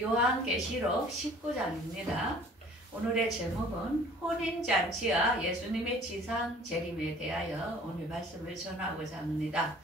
요한계시록 19장입니다. 오늘의 제목은 혼인잔치와 예수님의 지상 재림에 대하여 오늘 말씀을 전하고자 합니다.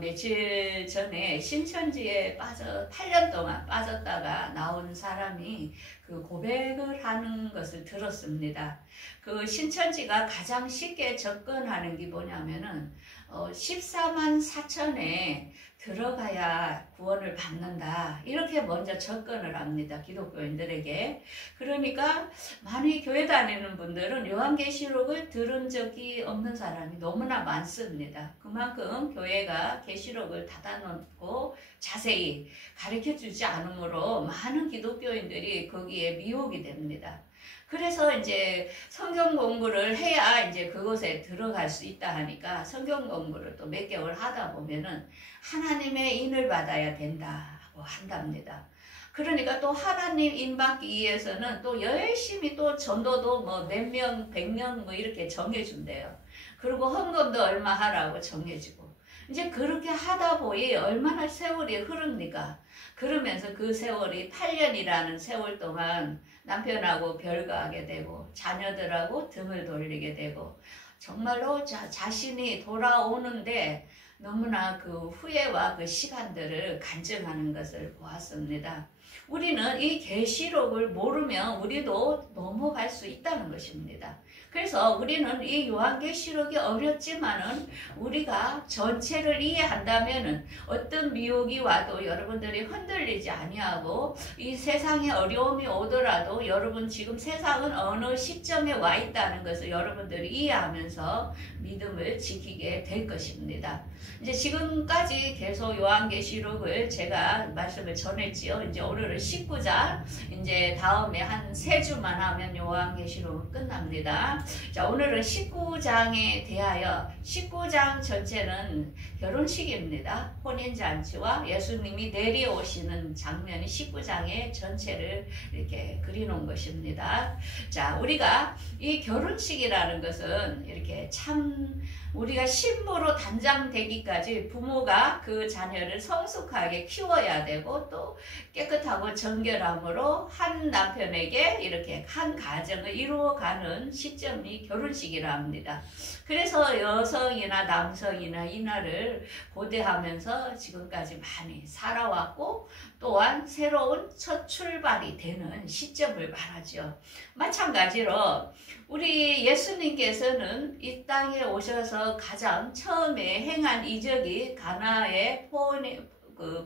며칠 전에 신천지에 8년 동안 빠졌다가 나온 사람이 그 고백을 하는 것을 들었습니다. 그 신천지가 가장 쉽게 접근하는 게 뭐냐면은 14만 4천에 들어가야 구원을 받는다, 이렇게 먼저 접근을 합니다, 기독교인들에게. 그러니까 많이 교회 다니는 분들은 요한계시록을 들은 적이 없는 사람이 너무나 많습니다. 그만큼 교회가 계시록을 닫아놓고 자세히 가르쳐주지 않으므로 많은 기독교인들이 거기에 미혹이 됩니다. 그래서 이제 성경 공부를 해야 이제 그곳에 들어갈 수 있다 하니까 성경 공부를 또 몇 개월 하다 보면은 하나님의 인을 받아야 된다고 한답니다. 그러니까 또 하나님 인 받기 위해서는 또 열심히 또 전도도 뭐 몇 명, 100명 뭐 이렇게 정해준대요. 그리고 헌금도 얼마 하라고 정해지고. 이제 그렇게 하다 보니 얼마나 세월이 흐릅니까? 그러면서 그 세월이 8년이라는 세월 동안 남편하고 별거하게 되고 자녀들하고 등을 돌리게 되고 정말로 자신이 돌아오는데 너무나 그 후회와 그 시간들을 간증하는 것을 보았습니다. 우리는 이 계시록을 모르면 우리도 넘어갈 수 있다는 것입니다. 그래서 우리는 이 요한계시록이 어렵지만은 우리가 전체를 이해한다면은 어떤 미혹이 와도 여러분들이 흔들리지 아니하고 이 세상에 어려움이 오더라도 여러분 지금 세상은 어느 시점에 와 있다는 것을 여러분들이 이해하면서 믿음을 지키게 될 것입니다. 이제 지금까지 계속 요한계시록을 제가 말씀을 전했지요. 이제 오늘은 19장, 이제 다음에 한 3주만 하면 요한계시록은 끝납니다. 자, 오늘은 19장에 대하여, 19장 전체는 결혼식입니다. 혼인잔치와 예수님이 내려오시는 장면이 19장의 전체를 이렇게 그려놓은 것입니다. 자, 우리가 이 결혼식이라는 것은 이렇게 참 우리가 신부로 단장되기까지 부모가 그 자녀를 성숙하게 키워야 되고 또 깨끗하고 정결함으로 한 남편에게 이렇게 한 가정을 이루어가는 시점이 결혼식이라 합니다. 그래서 여성이나 남성이나 이날을 고대하면서 지금까지 많이 살아왔고 또한 새로운 첫 출발이 되는 시점을 말하죠. 마찬가지로 우리 예수님께서는 이 땅에 오셔서 가장 처음에 행한 이적이 가나의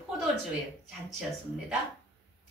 포도주의 잔치였습니다.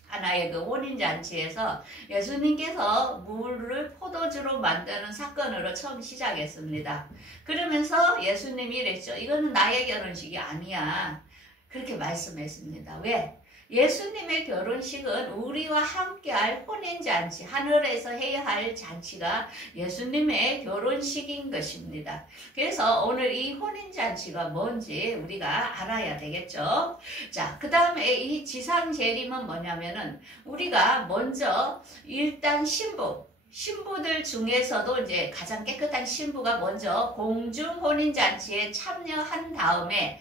하나의 그 혼인잔치에서 예수님께서 물을 포도주로 만드는 사건으로 처음 시작했습니다. 그러면서 예수님이 이랬죠. 이거는 나의 결혼식이 아니야. 그렇게 말씀했습니다. 왜? 예수님의 결혼식은 우리와 함께할 혼인잔치, 하늘에서 해야 할 잔치가 예수님의 결혼식인 것입니다. 그래서 오늘 이 혼인잔치가 뭔지 우리가 알아야 되겠죠. 자, 그 다음에 이 지상재림은 뭐냐면은 우리가 먼저 일단 신부들 중에서도 이제 가장 깨끗한 신부가 먼저 공중 혼인잔치에 참여한 다음에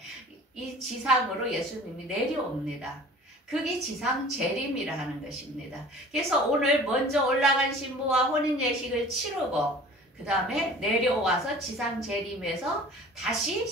이 지상으로 예수님이 내려옵니다. 그게 지상 재림이라 하는 것입니다. 그래서 오늘 먼저 올라간 신부와 혼인 예식을 치르고 그 다음에 내려와서 지상 재림에서 다시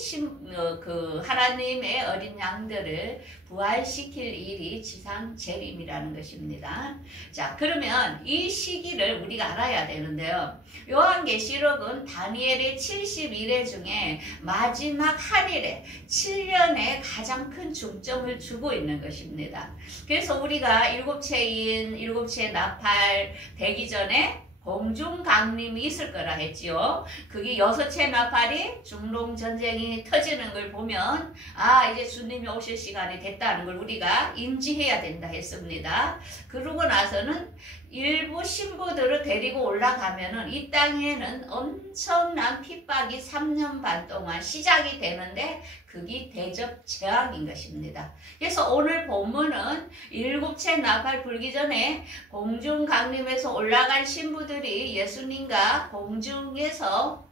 그 하나님의 어린 양들을 부활시킬 일이 지상 재림이라는 것입니다. 자, 그러면 이 시기를 우리가 알아야 되는데요. 요한계시록은 다니엘의 71회 중에 마지막 한 일에 7년에 가장 큰 중점을 주고 있는 것입니다. 그래서 우리가 일곱째 나팔 되기 전에 공중강림이 있을 거라 했지요. 그게 6채 나팔이 중동전쟁이 터지는 걸 보면 이제 주님이 오실 시간이 됐다는 걸 우리가 인지해야 된다 했습니다. 그러고 나서는 일부 신부들을 데리고 올라가면은 이 땅에는 엄청난 핍박이 3년 반 동안 시작이 되는데 그게 대접 재앙인 것입니다. 그래서 오늘 본문은 7채 나팔 불기 전에 공중 강림에서 올라갈 신부들이 예수님과 공중에서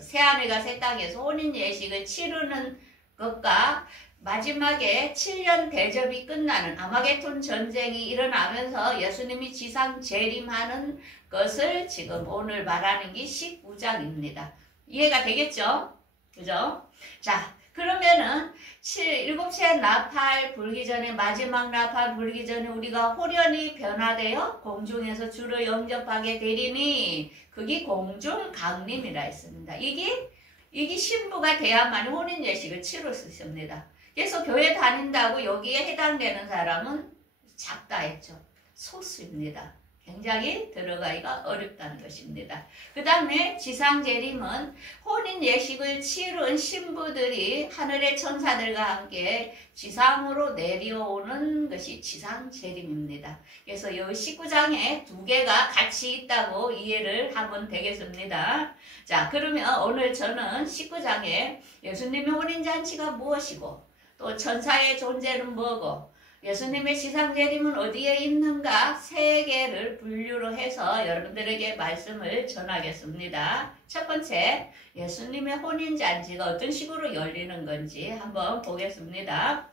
새하늘과 새 땅에서 혼인 예식을 치르는 것과 마지막에 7년 대접이 끝나는 아마게돈 전쟁이 일어나면서 예수님이 지상 재림하는 것을 지금 오늘 말하는 게 19장입니다. 이해가 되겠죠? 그죠? 자, 그러면은 7째 나팔 불기 전에, 마지막 나팔 불기 전에 우리가 호련히 변화되어 공중에서 주를 영접하게 되리니 그게 공중 강림이라 했습니다. 이게 신부가 돼야만 혼인 예식을 치를 수 있습니다. 그래서 교회 다닌다고 여기에 해당되는 사람은 작다 했죠. 소수입니다. 굉장히 들어가기가 어렵다는 것입니다. 그 다음에 지상재림은 혼인 예식을 치른 신부들이 하늘의 천사들과 함께 지상으로 내려오는 것이 지상재림입니다. 그래서 여기 19장에 두 개가 같이 있다고 이해를 하면 되겠습니다. 자, 그러면 오늘 저는 19장에 예수님의 혼인잔치가 무엇이고 또 천사의 존재는 뭐고 예수님의 지상재림은 어디에 있는가 세 개를 분류로 해서 여러분들에게 말씀을 전하겠습니다. 첫 번째, 예수님의 혼인잔치가 어떤 식으로 열리는 건지 한번 보겠습니다.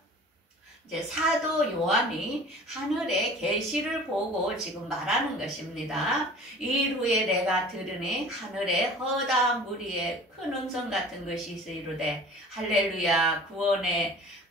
이제 사도 요한이 하늘의 계시를 보고 지금 말하는 것입니다. 일 후에 내가 들으니 하늘에 허다한 무리에 큰 음성 같은 것이 있으리로되 할렐루야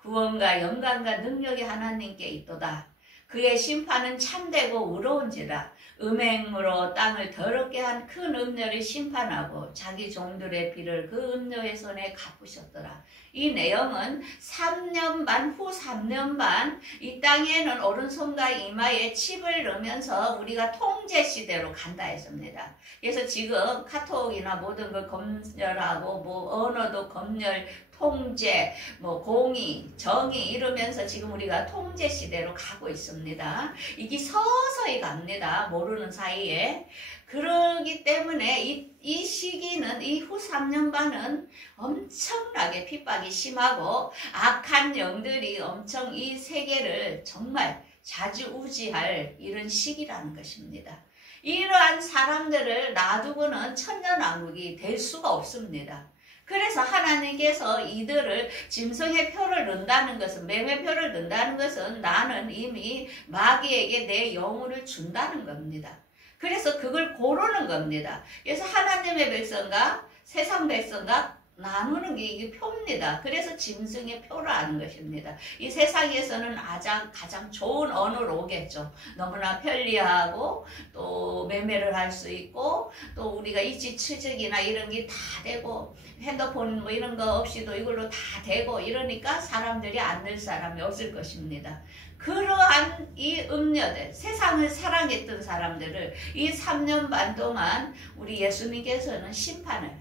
구원과 영광과 능력이 하나님께 있도다. 그의 심판은 참되고 의로운지라 음행으로 땅을 더럽게 한 큰 음녀를 심판하고 자기 종들의 피를 그 음녀의 손에 갚으셨더라. 이 내용은 3년 반 후 3년 반 이 땅에는 오른손과 이마에 칩을 넣으면서 우리가 통제 시대로 간다 했습니다. 그래서 지금 카톡이나 모든 걸 검열하고 뭐 언어도 검열 통제, 공의, 정의 이러면서 지금 우리가 통제 시대로 가고 있습니다. 이게 서서히 갑니다. 모르는 사이에. 그러기 때문에 이 시기는 이 후 3년 반은 엄청나게 핍박이 심하고 악한 영들이 엄청 이 세계를 정말 좌지우지할 이런 시기라는 것입니다. 이러한 사람들을 놔두고는 천년왕국이 될 수가 없습니다. 그래서 하나님께서 이들을 짐승의 표를 넣는다는 것은, 맹회표를 넣는다는 것은 나는 이미 마귀에게 내 영혼을 준다는 겁니다. 그래서 그걸 고르는 겁니다. 그래서 하나님의 백성과 세상 백성과 나누는 게 이게 표입니다. 그래서 짐승의 표라는 것입니다. 이 세상에서는 가장 좋은 언어로 오겠죠. 너무나 편리하고 또 매매를 할 수 있고 또 우리가 이지추적이나 이런 게 다 되고 핸드폰 뭐 이런 거 없이도 이걸로 다 되고 이러니까 사람들이 안 늘 사람이 없을 것입니다. 그러한 이 음녀들, 세상을 사랑했던 사람들을 이 3년 반 동안 우리 예수님께서는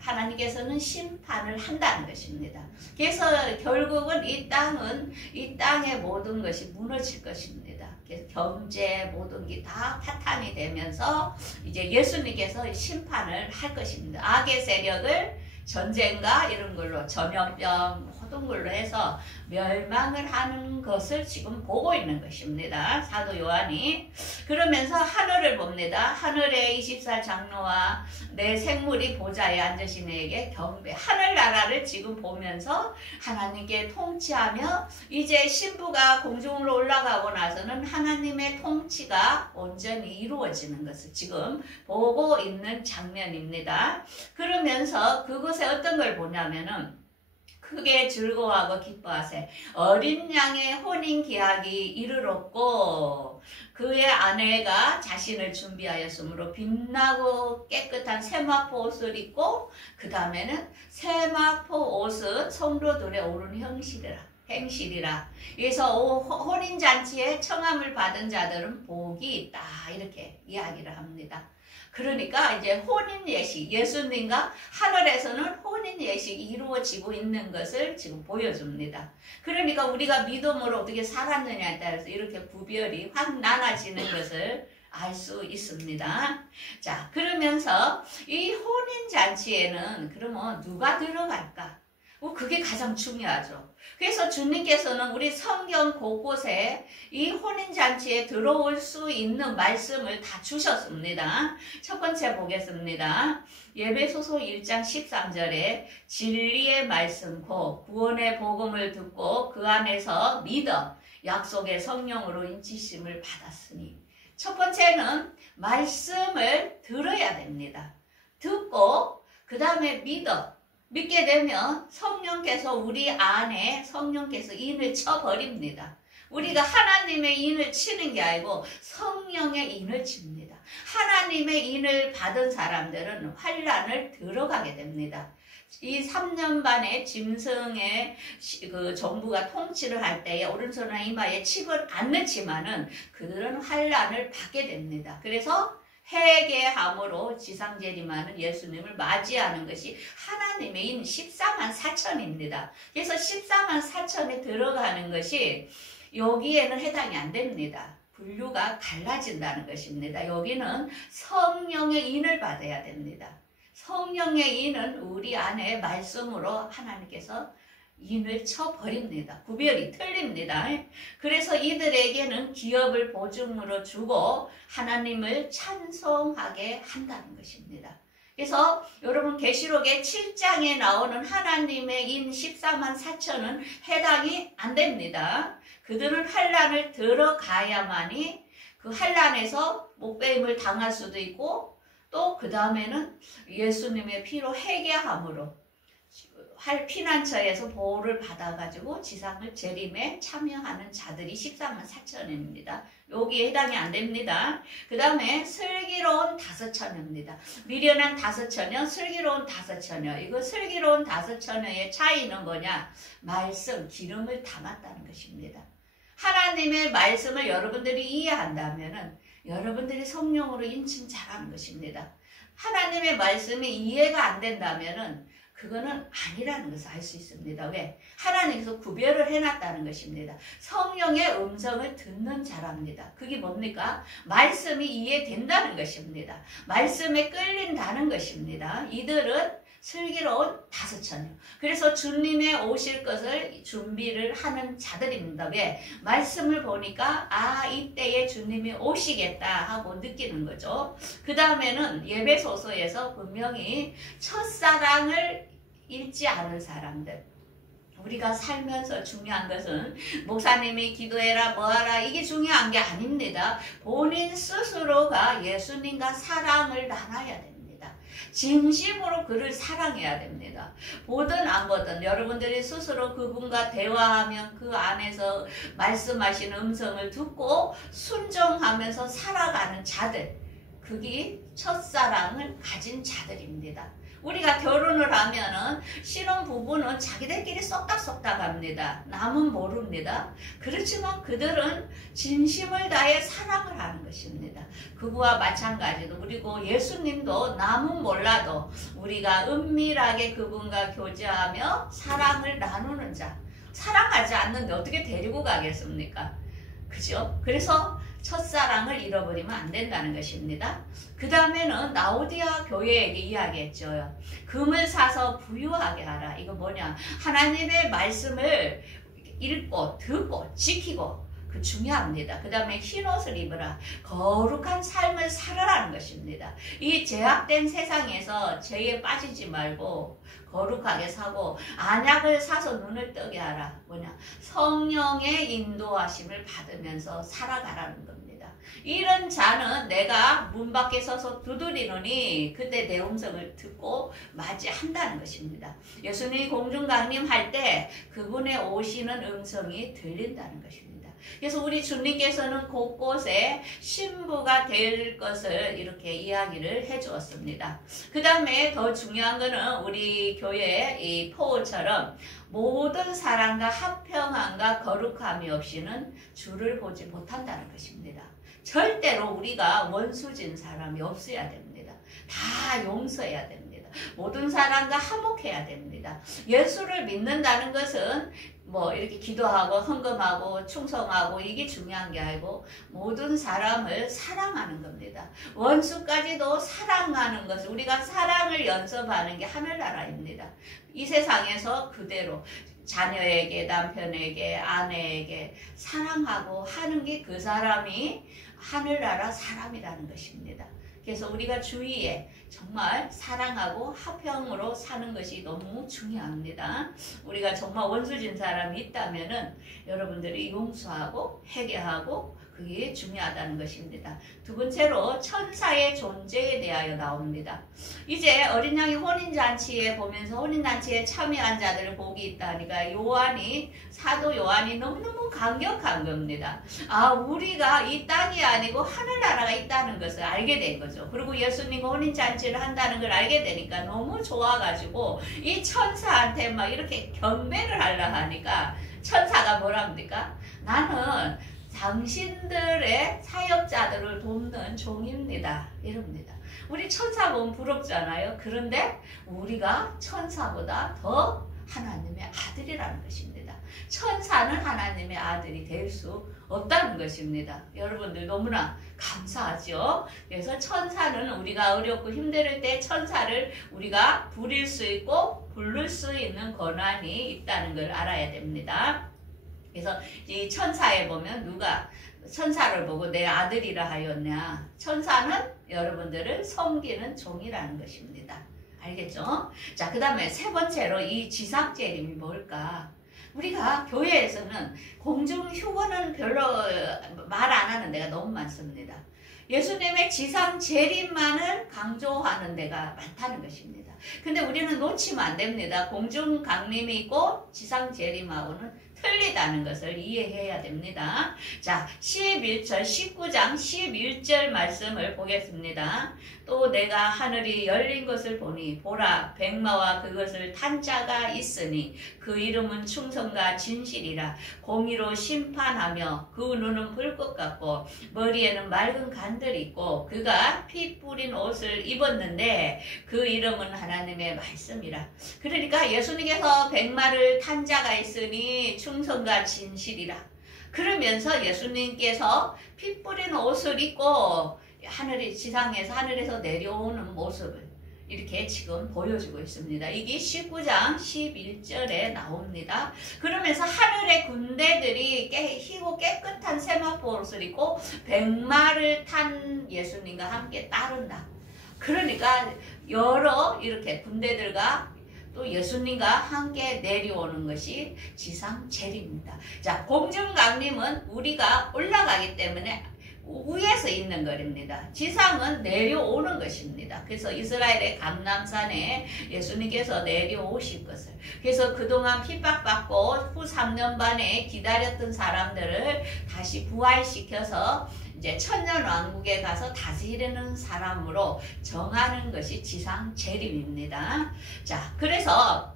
하나님께서는 심판을 한다는 것입니다. 그래서 결국은 이 땅의 모든 것이 무너질 것입니다. 그래서 경제 모든 게 다 파탄이 되면서 이제 예수님께서 심판을 할 것입니다. 악의 세력을 전쟁과 이런 걸로 전염병 모든 걸로 해서 멸망을 하는 것을 지금 보고 있는 것입니다. 사도 요한이. 그러면서 하늘을 봅니다. 하늘의 24 장로와 내 생물이 보좌에 앉으신 이에게 경배. 하늘나라를 지금 보면서 하나님께 통치하며 이제 신부가 공중으로 올라가고 나서는 하나님의 통치가 온전히 이루어지는 것을 지금 보고 있는 장면입니다. 그러면서 그곳에 어떤 걸 보냐면은 크게 즐거워하고 기뻐하세. 어린 양의 혼인 기약이 이르렀고 그의 아내가 자신을 준비하였으므로 빛나고 깨끗한 세마포 옷을 입고 그 다음에는 세마포 옷은 성도들의 옳은 행실이라. 그래서 혼인잔치에 청함을 받은 자들은 복이 있다 이렇게 이야기를 합니다. 그러니까 이제 혼인 예식, 예수님과 하늘에서는 혼인 예식이 이루어지고 있는 것을 지금 보여줍니다. 그러니까 우리가 믿음으로 어떻게 살았느냐에 따라서 이렇게 구별이 확 나눠지는 것을 알 수 있습니다. 자, 그러면서 이 혼인 잔치에는 그러면 누가 들어갈까? 그게 가장 중요하죠. 그래서 주님께서는 우리 성경 곳곳에 이 혼인잔치에 들어올 수 있는 말씀을 다 주셨습니다. 첫 번째 보겠습니다. 에베소서 1장 13절에 진리의 말씀 곧 구원의 복음을 듣고 그 안에서 믿어 약속의 성령으로 인치심을 받았으니, 첫 번째는 말씀을 들어야 됩니다. 듣고 그 다음에 믿게 되면 성령께서 우리 안에 성령께서 인을 쳐버립니다. 우리가 하나님의 인을 치는 게 아니고 성령의 인을 칩니다. 하나님의 인을 받은 사람들은 환란을 들어가게 됩니다. 이 3년 반의 짐승의 그 정부가 통치를 할 때에 오른손이나 이마에 칩을 안 넣지만은 그들은 환란을 받게 됩니다. 그래서 회개함으로 지상재림하는 예수님을 맞이하는 것이 하나님의 인 14만 4천입니다. 그래서 14만 4천에 들어가는 것이 여기에는 해당이 안 됩니다. 분류가 달라진다는 것입니다. 여기는 성령의 인을 받아야 됩니다. 성령의 인은 우리 안에 말씀으로 하나님께서 인을 쳐버립니다. 구별이 틀립니다. 그래서 이들에게는 기업을 보증으로 주고 하나님을 찬송하게 한다는 것입니다. 그래서 여러분 계시록의 7장에 나오는 하나님의 인 14만 4천은 해당이 안 됩니다. 그들은 환란을 들어가야만이 그 환란에서 목배임을 당할 수도 있고, 또 그 다음에는 예수님의 피로 회개함으로 피난처에서 보호를 받아가지고 지상을 재림에 참여하는 자들이 14만 4천입니다. 여기에 해당이 안 됩니다. 그 다음에 슬기로운 5처녀입니다. 미련한 5처녀, 슬기로운 5처녀. 이거 슬기로운 5처녀의 차이는 뭐냐? 말씀, 기름을 담았다는 것입니다. 하나님의 말씀을 여러분들이 이해한다면은 여러분들이 성령으로 인침 잘하는 것입니다. 하나님의 말씀이 이해가 안 된다면은 그거는 아니라는 것을 알 수 있습니다. 왜? 하나님께서 구별을 해놨다는 것입니다. 성령의 음성을 듣는 자랍니다. 그게 뭡니까? 말씀이 이해된다는 것입니다. 말씀에 끌린다는 것입니다. 이들은 슬기로운 5처녀. 그래서 주님의 오실 것을 준비를 하는 자들입니다. 왜? 말씀을 보니까 이때에 주님이 오시겠다 하고 느끼는 거죠. 그 다음에는 에베소서에서 분명히 첫사랑을 잃지 않은 사람들, 우리가 살면서 중요한 것은 목사님이 기도해라 뭐하라 이게 중요한 게 아닙니다. 본인 스스로가 예수님과 사랑을 나눠야 됩니다. 진심으로 그를 사랑해야 됩니다. 보든 안 보든 여러분들이 스스로 그분과 대화하면 그 안에서 말씀하시는 음성을 듣고 순종하면서 살아가는 자들, 그게 첫사랑을 가진 자들입니다. 우리가 결혼을 하면은 신혼부부는 자기들끼리 쏙닥쏙닥 합니다. 남은 모릅니다. 그렇지만 그들은 진심을 다해 사랑을 하는 것입니다. 그와 마찬가지로 그리고 예수님도 남은 몰라도 우리가 은밀하게 그분과 교제하며 사랑을 나누는 자, 사랑하지 않는데 어떻게 데리고 가겠습니까? 그죠? 그래서 첫사랑을 잃어버리면 안 된다는 것입니다. 그 다음에는 라오디아 교회에게 이야기했죠. 금을 사서 부유하게 하라. 이거 뭐냐? 하나님의 말씀을 읽고 듣고 지키고 그 중요합니다. 그 다음에 흰옷을 입으라. 거룩한 삶을 살아라는 것입니다. 이 제약된 세상에서 죄에 빠지지 말고 거룩하게 사고 안약을 사서 눈을 뜨게 하라. 뭐냐? 성령의 인도하심을 받으면서 살아가라는 겁니다. 이런 자는 내가 문 밖에 서서 두드리노니 그때 내 음성을 듣고 맞이한다는 것입니다. 예수님이 공중강림할 때 그분의 오시는 음성이 들린다는 것입니다. 그래서 우리 주님께서는 곳곳에 신부가 될 것을 이렇게 이야기를 해 주었습니다. 그 다음에 더 중요한 거는 우리 교회 이 포우처럼 모든 사랑과 합평함과 거룩함이 없이는 주를 보지 못한다는 것입니다. 절대로 우리가 원수진 사람이 없어야 됩니다. 다 용서해야 됩니다. 모든 사람과 화목해야 됩니다. 예수를 믿는다는 것은 뭐 이렇게 기도하고 헌금하고 충성하고 이게 중요한 게 아니고 모든 사람을 사랑하는 겁니다. 원수까지도 사랑하는 것을 우리가 사랑을 연습하는 게 하늘나라입니다. 이 세상에서 그대로 자녀에게 남편에게 아내에게 사랑하고 하는 게 그 사람이 하늘나라 사람이라는 것입니다. 그래서 우리가 주위에 정말 사랑하고 화평으로 사는 것이 너무 중요합니다. 우리가 정말 원수진 사람이 있다면은 여러분들이 용서하고 회개하고 그게 중요하다는 것입니다. 두 번째로 천사의 존재에 대하여 나옵니다. 이제 어린 양이 혼인잔치에 보면서 혼인잔치에 참여한 자들을 복이 있다니까 사도 요한이 너무너무 감격한 겁니다. 아, 우리가 이 땅이 아니고 하늘나라가 있다는 것을 알게 된 거죠. 그리고 예수님과 혼인잔치를 한다는 걸 알게 되니까 너무 좋아가지고 이 천사한테 막 이렇게 경배를 하려 하니까 천사가 뭐랍니까? 나는 당신들의 사역자들을 돕는 종입니다. 이럽니다. 우리 천사 보면 부럽잖아요. 그런데 우리가 천사보다 더 하나님의 아들이라는 것입니다. 천사는 하나님의 아들이 될 수 없다는 것입니다. 여러분들 너무나 감사하죠. 그래서 천사는 우리가 어렵고 힘들 때 천사를 우리가 부릴 수 있고 부를 수 있는 권한이 있다는 걸 알아야 됩니다. 그래서 이 천사에 보면 누가 천사를 보고 내 아들이라 하였냐. 천사는 여러분들을 섬기는 종이라는 것입니다. 알겠죠? 자, 그 다음에 세 번째로 이 지상재림이 뭘까? 우리가 교회에서는 공중휴거는 별로 말 안 하는 데가 너무 많습니다. 예수님의 지상재림만을 강조하는 데가 많다는 것입니다. 근데 우리는 놓치면 안 됩니다. 공중강림이 있고 지상재림하고는 틀리다는 것을 이해해야 됩니다. 자, 19장 11절 말씀을 보겠습니다. 또 내가 하늘이 열린 것을 보니 보라 백마와 그것을 탄 자가 있으니 그 이름은 충성과 진실이라. 공의로 심판하며 그 눈은 불꽃 같고 머리에는 맑은 간들이 있고 그가 피 뿌린 옷을 입었는데 그 이름은 하나님의 말씀이라. 그러니까 예수님께서 백마를 탄 자가 있으니 충성과 진실이라. 그러면서 예수님께서 피 뿌린 옷을 입고 지상에서 하늘에서 내려오는 모습을 이렇게 지금 보여주고 있습니다. 이게 19장 11절에 나옵니다. 그러면서 하늘의 군대들이 희고 깨끗한 세마포 옷을 입고 백마를 탄 예수님과 함께 따른다. 그러니까 여러 이렇게 군대들과 또 예수님과 함께 내려오는 것이 지상재림입니다. 자, 공중강림은 우리가 올라가기 때문에 위에서 있는 것입니다. 지상은 내려오는 것입니다. 그래서 이스라엘의 감람산에 예수님께서 내려오실 것을, 그래서 그동안 핍박받고 후 3년 반에 기다렸던 사람들을 다시 부활시켜서 이제 천년왕국에 가서 다스리는 사람으로 정하는 것이 지상재림입니다. 자, 그래서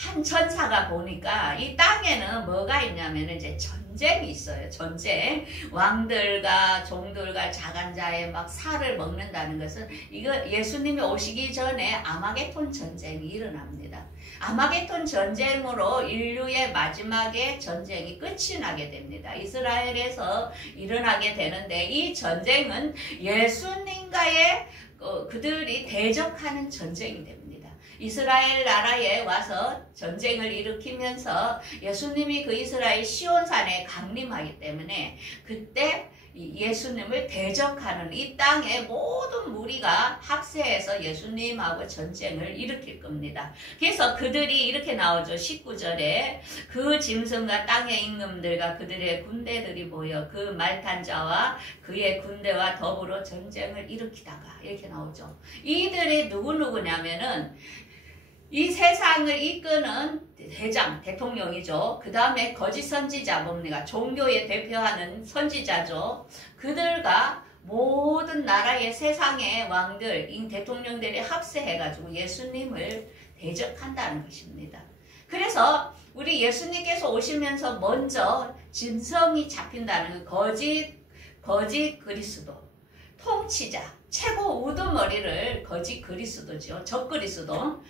한 천사가 보니까 이 땅에는 뭐가 있냐면 이제 전쟁이 있어요. 전쟁. 왕들과 종들과 자간자의 막 살을 먹는다는 것은 이거 예수님이 오시기 전에 아마겟돈 전쟁이 일어납니다. 아마겟돈 전쟁으로 인류의 마지막에 전쟁이 끝이 나게 됩니다. 이스라엘에서 일어나게 되는데 이 전쟁은 예수님과의 그들이 대적하는 전쟁이 됩니다. 이스라엘 나라에 와서 전쟁을 일으키면서 예수님이 그 이스라엘 시온산에 강림하기 때문에 그때 예수님을 대적하는 이 땅의 모든 무리가 합세해서 예수님하고 전쟁을 일으킬 겁니다. 그래서 그들이 이렇게 나오죠. 19절에 그 짐승과 땅의 임금들과 그들의 군대들이 모여 그 말탄 자와 그의 군대와 더불어 전쟁을 일으키다가 이렇게 나오죠. 이들이 누구냐면은 이 세상을 이끄는 대통령이죠. 그 다음에 거짓 선지자 뭡니까? 종교에 대표하는 선지자죠. 그들과 모든 나라의 세상의 왕들, 이 대통령들이 합세해가지고 예수님을 대적한다는 것입니다. 그래서 우리 예수님께서 오시면서 먼저 진성이 잡힌다는 거짓 그리스도, 통치자, 최고 우두머리를 거짓 그리스도죠. 적그리스도가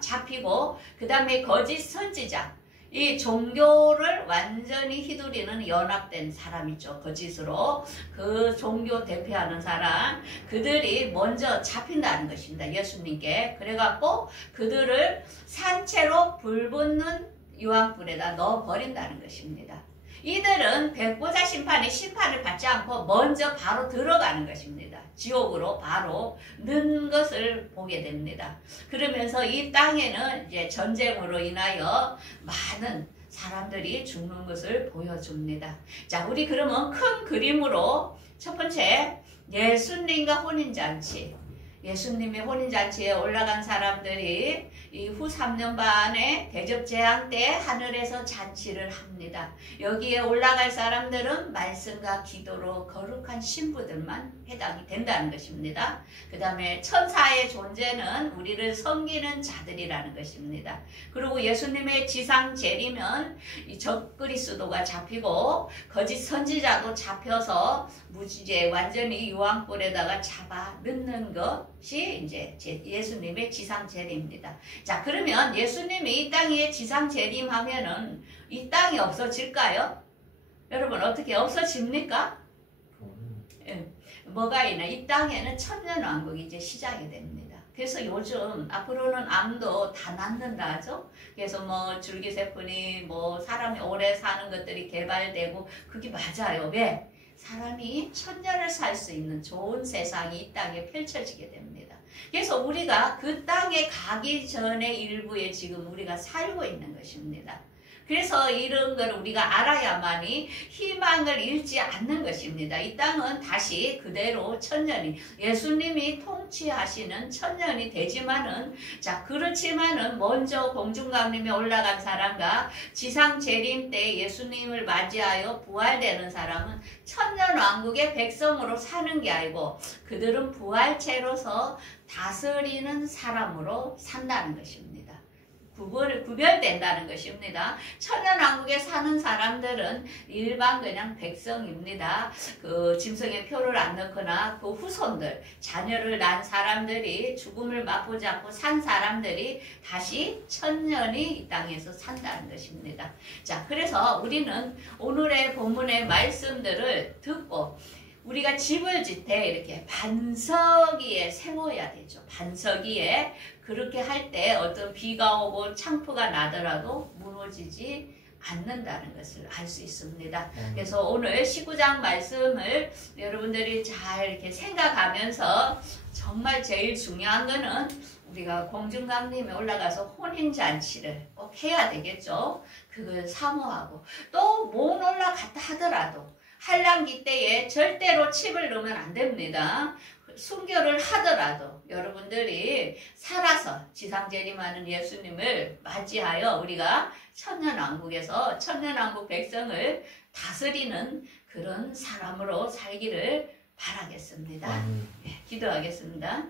잡히고, 그 다음에 거짓 선지자, 이 종교를 완전히 휘두르는 연합된 사람이죠. 거짓으로 그 종교 대표하는 사람, 그들이 먼저 잡힌다는 것입니다. 예수님께. 그래갖고 그들을 산채로 불붙는 유황불에다 넣어버린다는 것입니다. 이들은 백보자 심판을 받지 않고 먼저 바로 들어가는 것입니다. 지옥으로 바로 넣는 것을 보게 됩니다. 그러면서 이 땅에는 이제 전쟁으로 인하여 많은 사람들이 죽는 것을 보여줍니다. 자, 우리 그러면 큰 그림으로 첫 번째, 예수님과 혼인잔치. 예수님의 혼인잔치에 올라간 사람들이 이후 3년 반의 대접재앙 때 하늘에서 잔치를 합니다. 여기에 올라갈 사람들은 말씀과 기도로 거룩한 신부들만 해당이 된다는 것입니다. 그 다음에 천사의 존재는 우리를 섬기는 자들이라는 것입니다. 그리고 예수님의 지상 재림은 이 적그리스도가 잡히고 거짓 선지자도 잡혀서 무지제 완전히 유황불에다가 잡아 넣는 것이 이제 예수님의 지상 재림입니다. 자, 그러면 예수님이 이 땅에 지상 재림하면은 이 땅이 없어질까요? 여러분, 어떻게 없어집니까? 뭐가 있나? 이 땅에는 천년왕국이 이제 시작이 됩니다. 그래서 요즘 앞으로는 암도 다 낫는다 하죠. 그래서 뭐 줄기세포니 뭐 사람이 오래 사는 것들이 개발되고 그게 맞아요. 왜? 사람이 천년을 살 수 있는 좋은 세상이 이 땅에 펼쳐지게 됩니다. 그래서 우리가 그 땅에 가기 전의 일부에 지금 우리가 살고 있는 것입니다. 그래서 이런 걸 우리가 알아야만이 희망을 잃지 않는 것입니다. 이 땅은 다시 그대로 천년이 예수님이 통치하시는 천년이 되지만은, 자, 그렇지만은 먼저 공중강림에 올라간 사람과 지상 재림 때 예수님을 맞이하여 부활되는 사람은 천년왕국의 백성으로 사는 게 아니고 그들은 부활체로서 다스리는 사람으로 산다는 것입니다. 구별된다는 것입니다. 천년왕국에 사는 사람들은 일반 그냥 백성입니다. 그 짐승의 표를 안 넣거나 그 후손들, 자녀를 낳은 사람들이 죽음을 맛보지 않고 산 사람들이 다시 천년이 이 땅에서 산다는 것입니다. 자, 그래서 우리는 오늘의 본문의 말씀들을 듣고 우리가 집을 짓되 이렇게 반석 위에 세워야 되죠. 반석 위에 그렇게 할 때 어떤 비가 오고 창포가 나더라도 무너지지 않는다는 것을 알 수 있습니다. 그래서 오늘 19장 말씀을 여러분들이 잘 이렇게 생각하면서 정말 제일 중요한 거는 우리가 공중강림에 올라가서 혼인잔치를 꼭 해야 되겠죠. 그걸 사모하고 또 못 올라갔다 하더라도 한란기 때에 절대로 칩을 넣으면 안 됩니다. 순교를 하더라도 여러분들이 살아서 지상재림하는 예수님을 맞이하여 우리가 천년왕국에서 천년왕국 백성을 다스리는 그런 사람으로 살기를 바라겠습니다. 네, 기도하겠습니다.